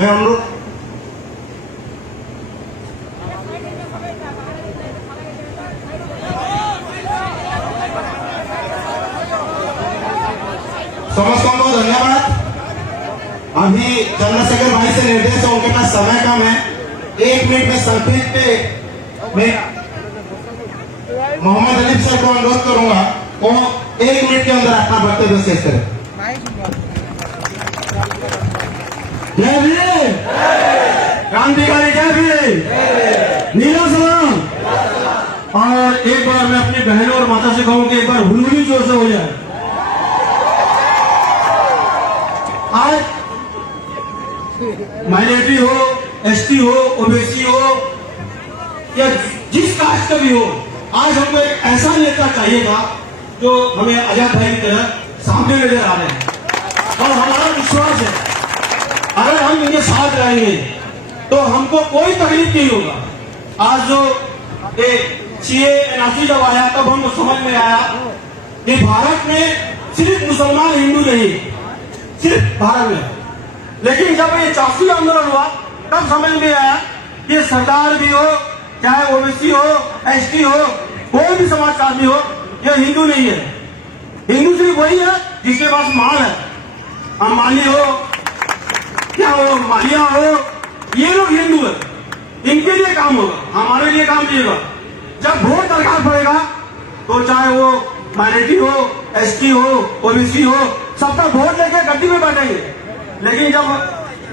मैं अनुरोध समस्तों को धन्यवाद। अभी चंद्रशेखर भाई से निर्देश है, उनके पास समय कम है। 1 मिनट में संक्षिप्त पे मैं मोहम्मद अलीफ सर को अनुरोध करूंगा वो 1 मिनट के अंदर अपना वक्तव्य शेष करें। जय भीम, क्रांतिकारी जय भीम, नीला सलाम। और एक बार मैं अपनी बहनों और माता से कहूं कि एक बार हुलूली जोर से हो जाए। आज माइनॉरिटी हो, एसटी हो, ओबीसी हो या जिस कास्ट का भी हो, आज हमको एक ऐसा नेता चाहिए था जो हमें आजाद भाई की तरह सामने नजर आ रहे हैं। और हमारा विश्वास है अगर हम इनके साथ रहेंगे तो हमको कोई तकलीफ नहीं होगा। आज जो सीए एनआरसी जब आया तब हमको समझ में आया कि भारत में सिर्फ मुसलमान हिंदू नहीं, सिर्फ भारत में। लेकिन जब ये 84 आंदोलन हुआ तब समझ में आया कि सरकार भी हो, चाहे ओबीसी हो, एसटी हो, कोई भी समाज का आदमी हो, ये हिंदू नहीं है। हिंदू सिर्फ वही है जिसके पास माल है। अंबानी हो, क्या हो, मालिया हो, ये लोग हिंदू है, इनके लिए काम होगा, हमारे लिए काम नहीं होगा। जब वोट दरकार पड़ेगा तो चाहे वो माइनॉरिटी हो, एसटी हो, ओबीसी हो, सबका वोट लेके गड्डी में बैठेंगे। लेकिन जब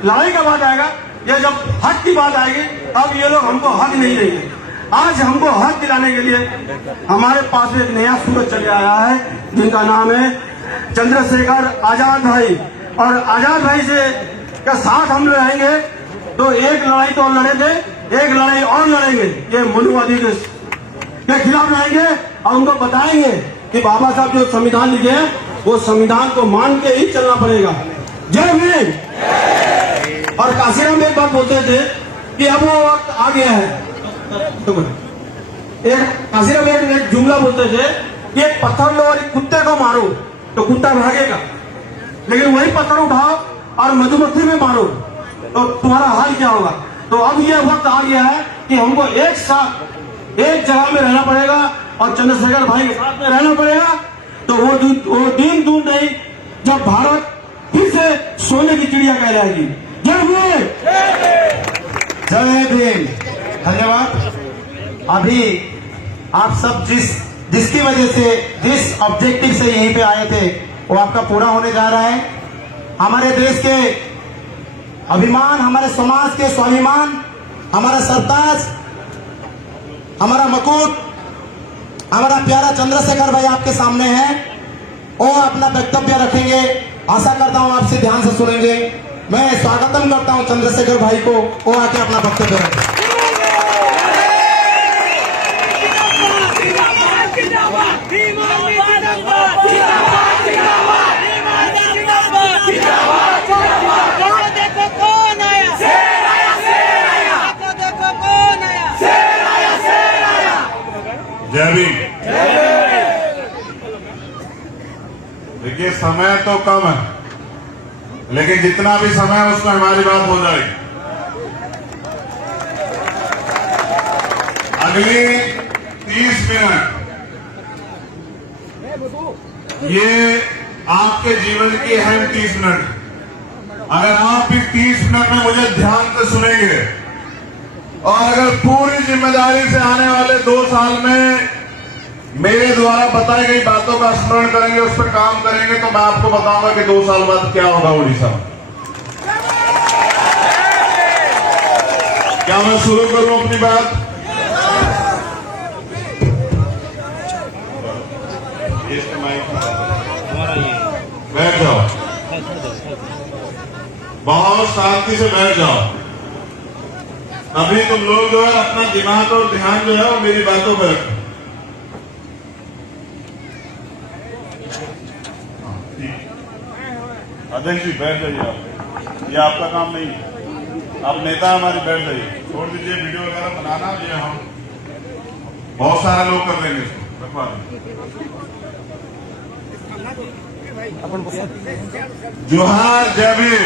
लड़ाई का बात आएगा या जब हक की बात आएगी तब ये लोग हमको हक नहीं देंगे। आज हमको हक दिलाने के लिए हमारे पास एक नया सूरज चले आया है जिनका नाम है चंद्रशेखर आजाद भाई। और आजाद भाई से का साथ हम रहेंगे तो एक लड़ाई तो लड़े थे, एक लड़ाई और लड़ेंगे, ये मूल्यवादी के खिलाफ लड़ेंगे और उनको बताएंगे कि बाबा साहब जो संविधान लिखे हैं वो संविधान को मान के ही चलना पड़ेगा। जय भीम। और काशीराम एक बात बोलते थे कि अब वो वक्त आ गया है। एक काशीराम एक जुमला बोलते थे कि एक पत्थर लो और एक कुत्ते को मारो तो कुत्ता भागेगा, लेकिन वही पत्थर उठाओ और मधुमक्खी में मारो तो तुम्हारा हाल क्या होगा। तो अब ये वक्त आ गया है कि हमको एक साथ एक जगह में रहना पड़ेगा और चंद्रशेखर भाई के साथ में रहना पड़ेगा। तो वो दिन दूर नहीं जब भारत फिर से सोने की चिड़िया कहलाएगी। जय भीम, जय भीम। धन्यवाद। अभी आप सब जिसकी वजह से, जिस ऑब्जेक्टिव से यहीं पे आए थे वो आपका पूरा होने जा रहा है। हमारे देश के अभिमान, हमारे समाज के स्वाभिमान, हमारा सरताज, हमारा मुकुट, हमारा प्यारा चंद्रशेखर भाई आपके सामने है। वो अपना वक्तव्य रखेंगे। आशा करता हूं आपसे ध्यान से सुनेंगे। मैं स्वागतम करता हूं चंद्रशेखर भाई को, वो आके अपना वक्तव्य रखें। जय भीम। देखिए समय तो कम है, लेकिन जितना भी समय है उसमें हमारी बात हो जाएगी। अगली 30 मिनट ये आपके जीवन की अहम 30 मिनट। अगर आप इस 30 मिनट में मुझे ध्यान से सुनेंगे और अगर पूरी जिम्मेदारी से आने वाले 2 साल में मेरे द्वारा बताई गई बातों का स्मरण करेंगे, उस पर काम करेंगे, तो मैं आपको बताऊंगा कि 2 साल बाद क्या होगा उड़ीसा में। क्या मैं शुरू करूं अपनी बात? बैठ जाओ, बहुत शांति से बैठ जाओ। अभी तुम लोग जो है अपना दिमाग और ध्यान जो है वो मेरी बातों पर रखो। अध्यक्ष जी बैठ जाइए आप, ये आपका काम नहीं है, आप नेता हमारे, बैठ जाइए। छोड़ दीजिए वीडियो वगैरह बनाना, ये हम बहुत सारे लोग कर देंगे इसको, रखवा देंगे। जोहार, जय भीम।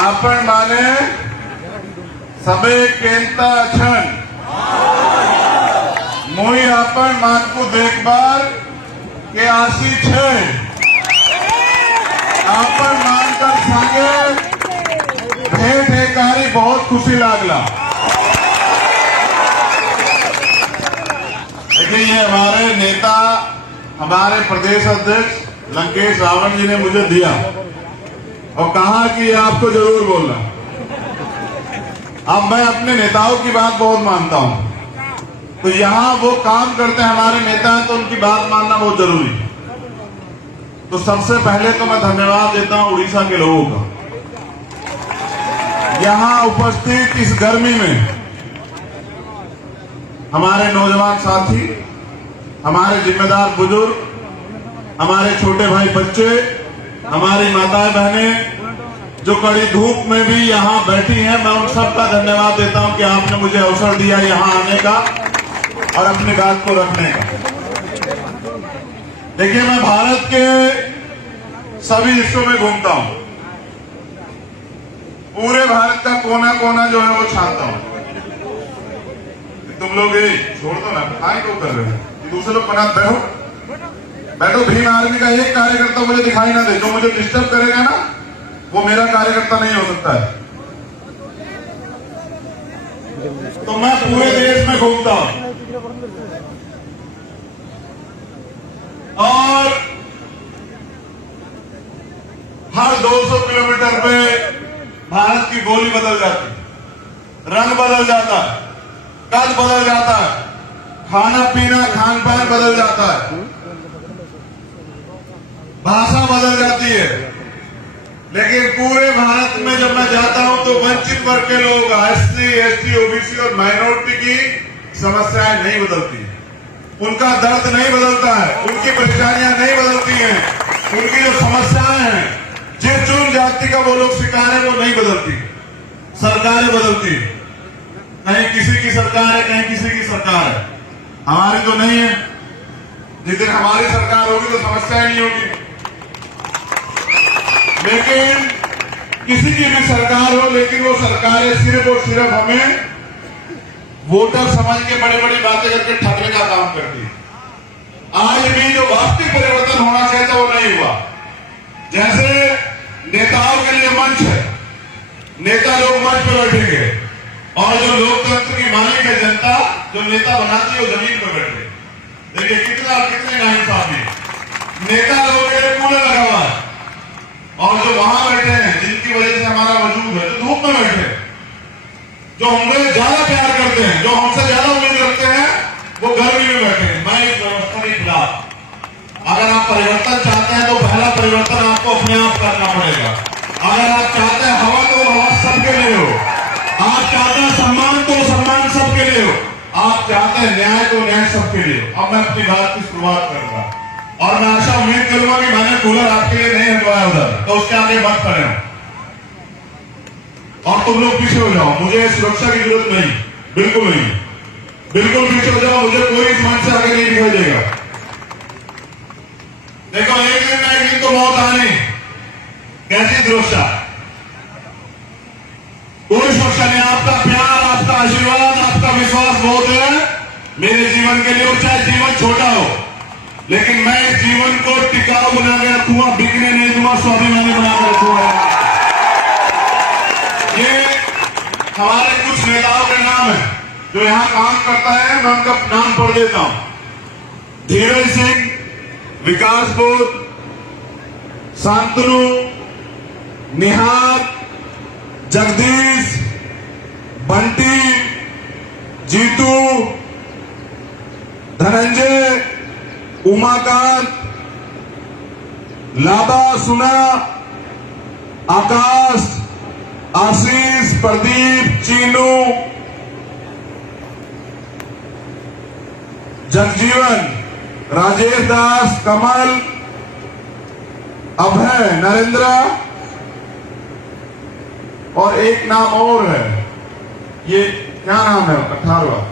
आपण माने सबे केंता छन मुई आपण मान को देखभाल के आशी छे आपण मानकर सांगे भेंट हेकारी बहुत खुशी लागला। देखिए ये हमारे नेता हमारे प्रदेश अध्यक्ष लंकेश रावण जी ने मुझे दिया और कहा कि आपको जरूर बोलना। अब मैं अपने नेताओं की बात बहुत मानता हूं, तो यहां वो काम करते हैं हमारे नेता हैं तो उनकी बात मानना बहुत जरूरी है। तो सबसे पहले तो मैं धन्यवाद देता हूं उड़ीसा के लोगों का। यहां उपस्थित इस गर्मी में हमारे नौजवान साथी, हमारे जिम्मेदार बुजुर्ग, हमारे छोटे भाई बच्चे, हमारी माताएं बहनें जो कड़ी धूप में भी यहां बैठी हैं, मैं उन सबका धन्यवाद देता हूं कि आपने मुझे अवसर दिया यहां आने का और अपनी बात को रखने का। देखिए मैं भारत के सभी हिस्सों में घूमता हूं, पूरे भारत का कोना कोना जो है वो छानता हूं। तुम लोग ये छोड़ दो ना, काय क्यों कर रहे हो? दूसरे लोग पनात बैठो। भीम आर्मी का एक कार्यकर्ता मुझे दिखाई ना दे जो मुझे डिस्टर्ब करेगा ना, वो मेरा कार्यकर्ता नहीं हो सकता है। तो मैं पूरे देश में घूमता हूं और हर 200 किलोमीटर पे भारत की बोली बदल जाती, रंग बदल जाता है, कद बदल जाता है, खाना पीना खान पान बदल जाता है, भाषा बदल जाती है। लेकिन पूरे भारत में जब मैं जाता हूं तो वंचित वर्ग के लोग, एससी, एसटी, ओबीसी और माइनॉरिटी की समस्याएं नहीं बदलती, उनका दर्द नहीं बदलता है, उनकी परेशानियां नहीं बदलती हैं, उनकी जो समस्याएं हैं, जिस चुन जाति का वो लोग शिकार है वो नहीं बदलती, सरकारें बदलती। कहीं किसी की सरकार है, कहीं किसी की सरकार है, हमारी तो नहीं है। जिस दिन हमारी सरकार होगी तो समस्याएं नहीं होगी। लेकिन किसी की भी सरकार हो, लेकिन वो सरकारें सिर्फ और सिर्फ हमें वोटर समझ के बड़ी बड़ी बातें करके ठगने का काम करती है। आज भी जो वास्तविक परिवर्तन होना चाहिए था वो नहीं हुआ। जैसे नेताओं के लिए मंच है, नेता लोग मंच पर बैठेंगे और जो लोकतंत्र की मालिक है जनता, जो नेता बनाती है वो जमीन पर बैठे। देखिए कितने नाइंसाफी, नेता लोगों के लिए कूलर लगा हुआ है और जो वहां बैठे हैं जिनकी वजह से हमारा वजूद है, जो धूप में बैठे, जो हमसे ज्यादा प्यार करते हैं, जो हमसे ज्यादा उम्मीद रखते हैं, वो गर्मी में बैठे हैं। मैं इस व्यवस्था के खिलाफ। अगर आप परिवर्तन चाहते हैं तो पहला परिवर्तन आपको अपने आप करना पड़ेगा। अगर आप चाहते हैं हवा तो हवा सबके लिए हो, आप चाहते हैं सम्मान तो सम्मान सबके लिए हो, आप चाहते हैं न्याय तो न्याय सबके लिए हो। अब मैं अपनी बात की शुरुआत करूंगा और मैं आशा उम्मीद करूंगा कि मैंने कूलर आपके लिए नहीं हटवाया उधर, तो उसके आगे मत खड़े हो और तुम लोग पीछे हो जाओ। मुझे सुरक्षा की जरूरत नहीं, बिल्कुल नहीं, बिल्कुल पीछे हो जाओ। मुझे कोई इस मंच से आगे नहीं दिखाई देगा। देखो एक दिन ना एक दिन तो मौत आनी, कैसी सुरक्षा? कोई सुरक्षा नहीं। आपका प्यार, आपका आशीर्वाद, आपका विश्वास बहुत है मेरे जीवन के लिए। चाहे जीवन छोटा हो, लेकिन मैं इस जीवन को टिकाऊ बना के रखूंगा, बिकने नहीं दूंगा, स्वाभिमानी बना के रखूंगा। ये हमारे कुछ नेताओं के नाम है जो यहां काम करता है, मैं उनका नाम पढ़ देता हूं। धीरज सिंह, विकास बोध, शांतनु, निहार, जगदीश, बंटी, जीतू, धनंजय, उमाकांत, लाबा, सुना, आकाश, आशीष, प्रदीप, चीनू, जगजीवन, राजेश दास, कमल, अभय, नरेंद्र और एक नाम और है, ये क्या नाम है? 18वां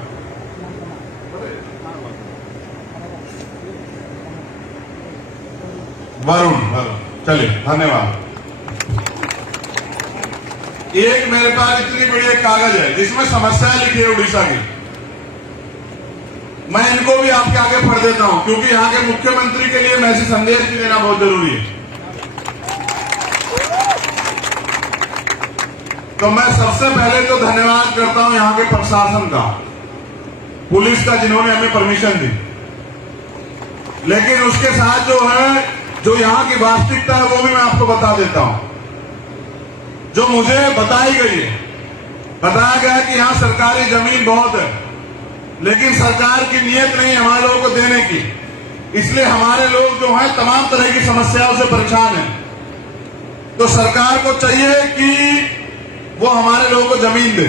वरुण। चलिए धन्यवाद। एक मेरे पास इतनी बड़ी एक कागज है जिसमें समस्याएं लिखी है उड़ीसा की। मैं इनको भी आपके आगे पढ़ देता हूं, क्योंकि यहाँ के मुख्यमंत्री के लिए मैं ऐसे संदेश भी देना बहुत जरूरी है। तो मैं सबसे पहले तो धन्यवाद करता हूं यहाँ के प्रशासन का, पुलिस का, जिन्होंने हमें परमिशन दी। लेकिन उसके साथ जो है, जो यहाँ की वास्तविकता है वो भी मैं आपको बता देता हूं। जो मुझे बताई गई है, बताया गया कि यहाँ सरकारी जमीन बहुत है, लेकिन सरकार की नीयत नहीं है हमारे लोगों को देने की। इसलिए हमारे लोग जो हैं तमाम तरह की समस्याओं से परेशान हैं। तो सरकार को चाहिए कि वो हमारे लोगों को जमीन दे।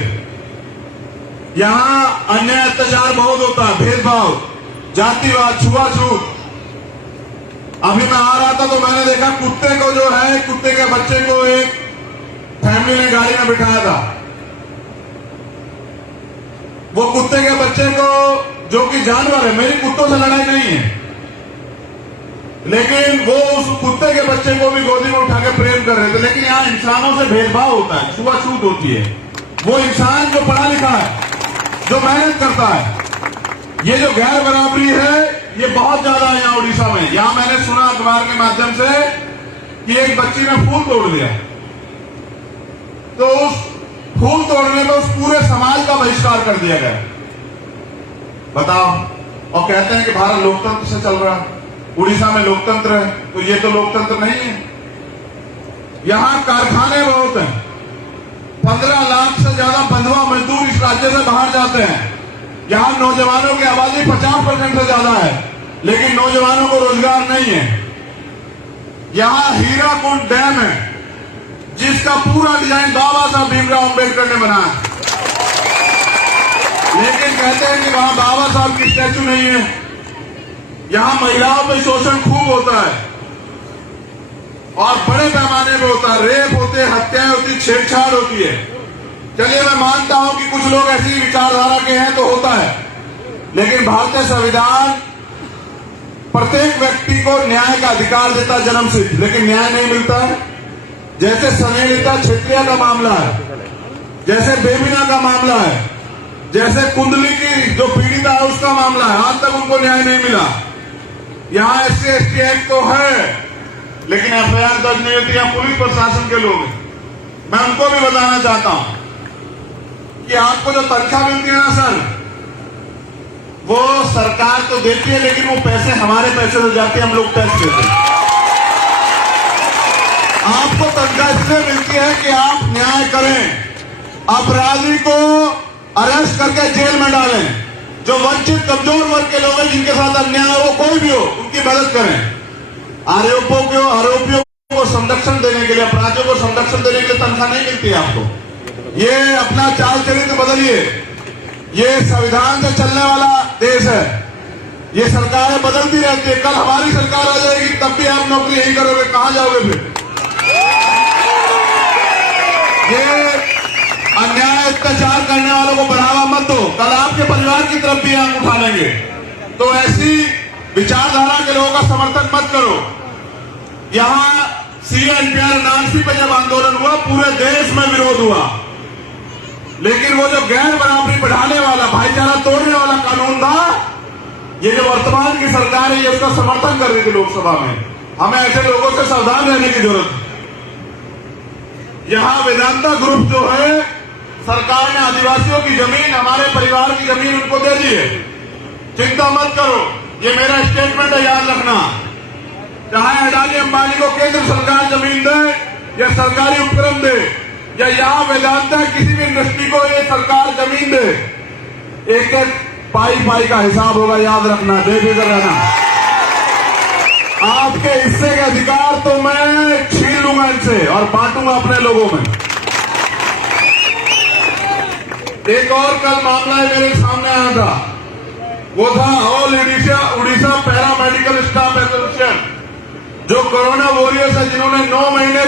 यहाँ अन्याय अत्याचार बहुत होता है, भेदभाव, जातिवाद, छुआछूत। अभी मैं आ रहा था तो मैंने देखा कुत्ते को जो है, कुत्ते के बच्चे को एक फैमिली ने गाड़ी में बिठाया था। वो कुत्ते के बच्चे को, जो कि जानवर है, मेरी कुत्तों से लड़ाई नहीं है, लेकिन वो उस कुत्ते के बच्चे को भी गोदी में उठा के प्रेम कर रहे थे। लेकिन यहाँ इंसानों से भेदभाव होता है, छुआछूत होती है। वो इंसान जो पढ़ा लिखा है, जो मेहनत करता है, ये जो गैर बराबरी है, ये बहुत ज्यादा है यहाँ उड़ीसा में। यहाँ मैंने सुना अखबार के माध्यम से कि एक बच्ची ने फूल तोड़ दिया, तो उस फूल तोड़ने में उस पूरे समाज का बहिष्कार कर दिया गया। बताओ। और कहते हैं कि भारत लोकतंत्र से चल रहा है, उड़ीसा में लोकतंत्र है, तो ये तो लोकतंत्र नहीं है। यहाँ कारखाने बहुत हैं, 15 लाख से ज्यादा बंधुआ मजदूर इस राज्य से बाहर जाते हैं। यहाँ नौजवानों की आबादी 50% से ज्यादा है, लेकिन नौजवानों को रोजगार नहीं है। यहाँ हीराकुंड डैम है, जिसका पूरा डिजाइन बाबा साहब भीमराव अंबेडकर ने बनाया, लेकिन कहते हैं कि वहां बाबा साहब की स्टैचू नहीं है। यहाँ महिलाओं पर शोषण खूब होता है और बड़े पैमाने पर होता है। रेप होते, हत्याएं होती, छेड़छाड़ होती है। चलिए, मैं मानता हूं कि कुछ लोग ऐसी विचारधारा के हैं तो होता है, लेकिन भारतीय संविधान प्रत्येक व्यक्ति को न्याय का अधिकार देता है, जन्म से, लेकिन न्याय नहीं मिलता है। जैसे स्नेहलता क्षेत्रीय का मामला है, जैसे बेबीना का मामला है, जैसे कुंडली की जो पीड़िता है उसका मामला है, आज तक उनको न्याय नहीं मिला। यहाँ SC/ST एक्ट तो है, लेकिन FIR दर्ज नहीं होती। यहाँ पुलिस प्रशासन के लोग हैं, मैं उनको भी बताना चाहता हूं कि आपको जो तनख्वाह मिलती है ना सर, वो सरकार तो देती है, लेकिन वो पैसे हमारे पैसे से जाते हैं, हम लोग टैक्स देते हैं। आपको तनख्वाह इसलिए मिलती है कि आप न्याय करें, अपराधी को अरेस्ट करके जेल में डालें, जो वंचित कमजोर वर्ग के लोग हैं, जिनके साथ अन्याय हो, कोई भी हो, उनकी मदद करें। आरोपियों को संरक्षण देने के लिए, अपराधियों को संरक्षण देने के लिए तनख्वाह नहीं मिलती है आपको। ये अपना चाल चरित्र बदलिए। ये संविधान से चलने वाला देश है, ये सरकारें बदलती रहती है। कल हमारी सरकार आ जाएगी, तब भी आप नौकरी यही करोगे, कहां जाओगे फिर? ये अन्याय अत्याचार करने वालों को बढ़ावा मत दो, कल आपके परिवार की तरफ भी आंख उठा लेंगे। तो ऐसी विचारधारा के लोगों का समर्थन मत करो। यहाँ CA/NPR NRC पे जब आंदोलन हुआ, पूरे देश में विरोध हुआ, लेकिन वो जो गैर बराबरी बढ़ाने वाला, भाईचारा तोड़ने वाला कानून था, ये जो वर्तमान की सरकार है, ये उसका समर्थन कर रही थी लोकसभा में। हमें ऐसे लोगों से सावधान रहने की जरूरत है। यहाँ वेदांता ग्रुप जो है, सरकार ने आदिवासियों की जमीन, हमारे परिवार की जमीन उनको दे दी है। चिंता मत करो, ये मेरा स्टेटमेंट है, याद रखना। चाहे अडानी अंबानी को केंद्र सरकार जमीन दे या सरकारी उपक्रम दे, या यहाँ वेदांता किसी भी इंडस्ट्री को ये सरकार जमीन दे, एक एक पाई का हिसाब होगा, याद रखना, बेफिक्र रहना। आपके हिस्से के अधिकार तो मैं छीन लूंगा इनसे और बांटूंगा अपने लोगों में। एक और कल मामला मेरे सामने आया था, वो था all Orissa para medical staff association, जो कोरोना वॉरियर्स है, जिन्होंने 9 महीने